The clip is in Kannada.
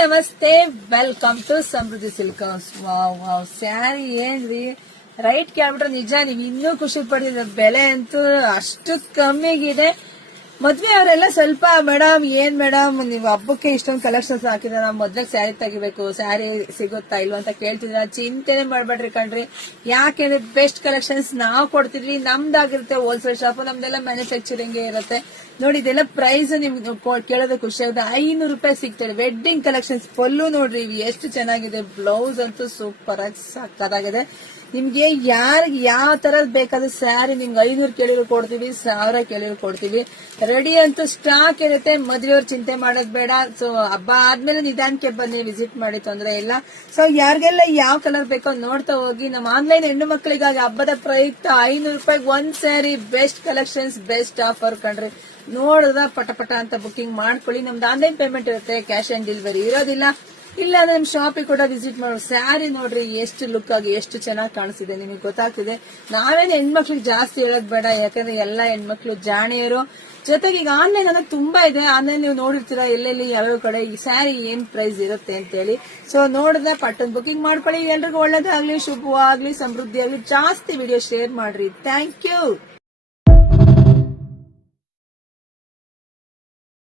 ನಮಸ್ತೆ, welcome to Samruddhi silk house. Wow saree ಏನ್ರಿ ರೈಟ್ ಕೇಳ್ಬಿಟ್ರೆ ನಿಜ ನೀವು ಇನ್ನೂ ಖುಷಿ ಪಡ್ತಿದ್ರೆ. ಬೆಲೆ ಅಂತೂ ಅಷ್ಟು ಕಮ್ಮಿಗಿದೆ. ಮದ್ವೆ ಅವರೆಲ್ಲ ಸ್ವಲ್ಪ ಮೇಡಮ್ ನೀವು ಹಬ್ಬಕ್ಕೆ ಇಷ್ಟೊಂದು ಕಲೆಕ್ಷನ್ಸ್ ಹಾಕಿದ್ರೆ ನಾವು ಮೊದ್ಲಿಗೆ ಸ್ಯಾರಿ ತೆಗಿಬೇಕು, ಸ್ಯಾರಿ ಸಿಗುತ್ತಾ ಇಲ್ವಾ ಅಂತ ಕೇಳ್ತಿದ್ರ. ಚಿಂತೆನೆ ಮಾಡ್ಬೇಡ್ರಿ ಕಣ್ರಿ. ಯಾಕೆಂದ್ರೆ ಬೆಸ್ಟ್ ಕಲೆಕ್ಷನ್ಸ್ ನಾವು ಕೊಡ್ತಿದ್ವಿ. ನಮ್ದಾಗಿರುತ್ತೆ ಹೋಲ್ಸೇಲ್ ಶಾಪ್, ನಮ್ದೆಲ್ಲ ಮ್ಯಾನುಫ್ಯಾಕ್ಚರಿಂಗ್ ಇರುತ್ತೆ. ನೋಡಿ ಇದೆಲ್ಲ ಪ್ರೈಸ್ ನಿಮ್ಗೆ ಕೇಳೋದು ಖುಷಿ ಆಗುತ್ತೆ. 500 ರೂಪಾಯಿ ಸಿಗ್ತದೆ. ವೆಡ್ಡಿಂಗ್ ಕಲೆಕ್ಷನ್ಸ್ ಫುಲ್ಲು ನೋಡ್ರಿ ಎಷ್ಟು ಚೆನ್ನಾಗಿದೆ. ಬ್ಲೌಸ್ ಅಂತೂ ಸೂಪರ್ ಆಗಿ ಸಕ್ಕತ್ತಾಗಿದೆ. ನಿಮ್ಗೆ ಯಾರಿಗೆ ಯಾವ ತರದ್ ಬೇಕಾದ್ರೂ ಸ್ಯಾರಿ ನಿಮ್ಗೆ 500 ಕೇಳಿದ್ರು ಕೊಡ್ತೀವಿ, 1000 ಕೇಳಿದ್ರು ಕೊಡ್ತೀವಿ. ರೆಡಿ ಅಂತೂ ಸ್ಟಾಕ್ ಇರುತ್ತೆ. ಮದುವೆಯವ್ರು ಚಿಂತೆ ಮಾಡೋದ್ ಬೇಡ. ಸೊ ಹಬ್ಬ ಆದ್ಮೇಲೆ ನಿಧಾನಕ್ಕೆ ಬನ್ನಿ, ವಿಸಿಟ್ ಮಾಡಿ, ತೊಂದರೆ ಇಲ್ಲ. ಸೊ ಯಾರಿಗೆಲ್ಲ ಯಾವ ಕಲರ್ ಬೇಕೋ ನೋಡ್ತಾ ಹೋಗಿ. ನಮ್ಮ ಆನ್ಲೈನ್ ಹೆಣ್ಣು ಮಕ್ಕಳಿಗಾಗಿ ಹಬ್ಬದ ಪ್ರಯುಕ್ತ 500 ರೂಪಾಯಿ ಒಂದ್ sari. Best collections, best offer ಕಣ್ರಿ. ನೋಡಿದ್ರ ಪಟ ಅಂತ ಬುಕಿಂಗ್ ಮಾಡ್ಕೊಳ್ಳಿ. ನಮ್ದು ಆನ್ಲೈನ್ ಪೇಮೆಂಟ್ ಇರುತ್ತೆ, ಕ್ಯಾಶ್ ಆನ್ ಡೆಲಿವರಿ ಇರೋದಿಲ್ಲ. ಇಲ್ಲ ಅಂದ್ರೆ ನಿಮ್ ಶಾಪಿಗೆ ಕೂಡ ವಿಸಿಟ್ ಮಾಡೋ. ಸ್ಯಾರಿ ನೋಡ್ರಿ ಎಷ್ಟು ಲುಕ್ ಆಗಿ ಎಷ್ಟು ಚೆನ್ನಾಗಿ ಕಾಣಿಸ್ತಿದೆ, ನಿಮಗೆ ಗೊತ್ತಾಗ್ತಿದೆ. ನಾವೇನು ಹೆಣ್ಮಕ್ಳಿಗೆ ಜಾಸ್ತಿ ಹೇಳೋದ್ ಬೇಡ, ಯಾಕಂದ್ರೆ ಎಲ್ಲಾ ಹೆಣ್ಮಕ್ಳು ಜಾಣಿಯರು. ಜೊತೆಗೆ ಈಗ ಆನ್ಲೈನ್ ಅನ್ನೋದು ತುಂಬಾ ಇದೆ. ಆನ್ಲೈನ್ ನೀವು ನೋಡಿರ್ತೀರಾ ಎಲ್ಲೆಲ್ಲಿ ಯಾವ್ಯಾವ ಕಡೆ ಈ ಸ್ಯಾರಿ ಏನ್ ಪ್ರೈಸ್ ಇರುತ್ತೆ ಅಂತ ಹೇಳಿ. ಸೊ ನೋಡಿದ್ರೆ ಪಟ್ಟನ್ ಬುಕಿಂಗ್ ಮಾಡ್ಕೊಳ್ಳಿ. ಎಲ್ರಿಗೂ ಒಳ್ಳೇದಾಗ್ಲಿ, ಶುಭವಾಗ್ಲಿ, ಸಮೃದ್ಧಿ ಆಗ್ಲಿ. ಜಾಸ್ತಿ ವಿಡಿಯೋ ಶೇರ್ ಮಾಡ್ರಿ. Thank you.